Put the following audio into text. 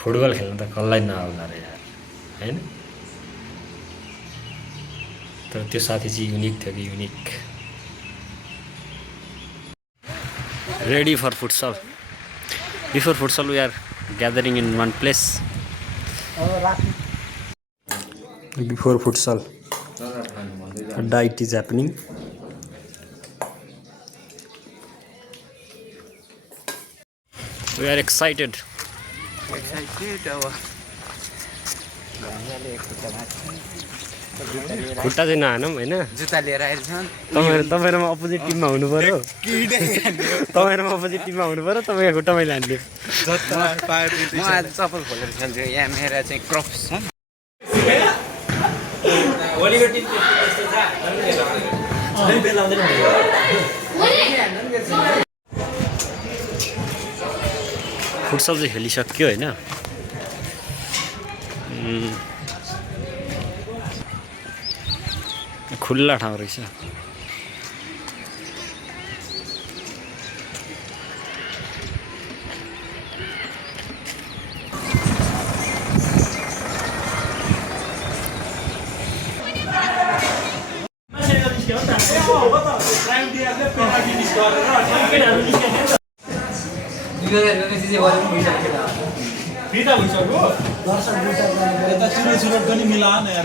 football खेल्न त कसलाई नआउला रे यार हैन तर त्यो साथी चाहिँ युनिक थियो कि Unique ready for futsal before futsal we are gathering in one place before futsal diet is happening we are excited खुट्टा चाहिँ नहानौँ होइन जुत्ता लिएर आइरहेछन् तपाईँ र म अपोजिट टिममा हुनु पऱ्यो तपाईँ र म अपोजिट टिममा हुनु पऱ्यो तपाईँको खुट्टा मैले हान्दियो म आज चप्पल खोलेर खेल्छु यहाँ मेरा चाहिँ क्रप्स छन् फुटसल चाहिँ खेलिसक्यो होइन खुल्ला ठाउँ रहेछ फिर्ता भइसक्यो यता चुरो पनि मिलान यार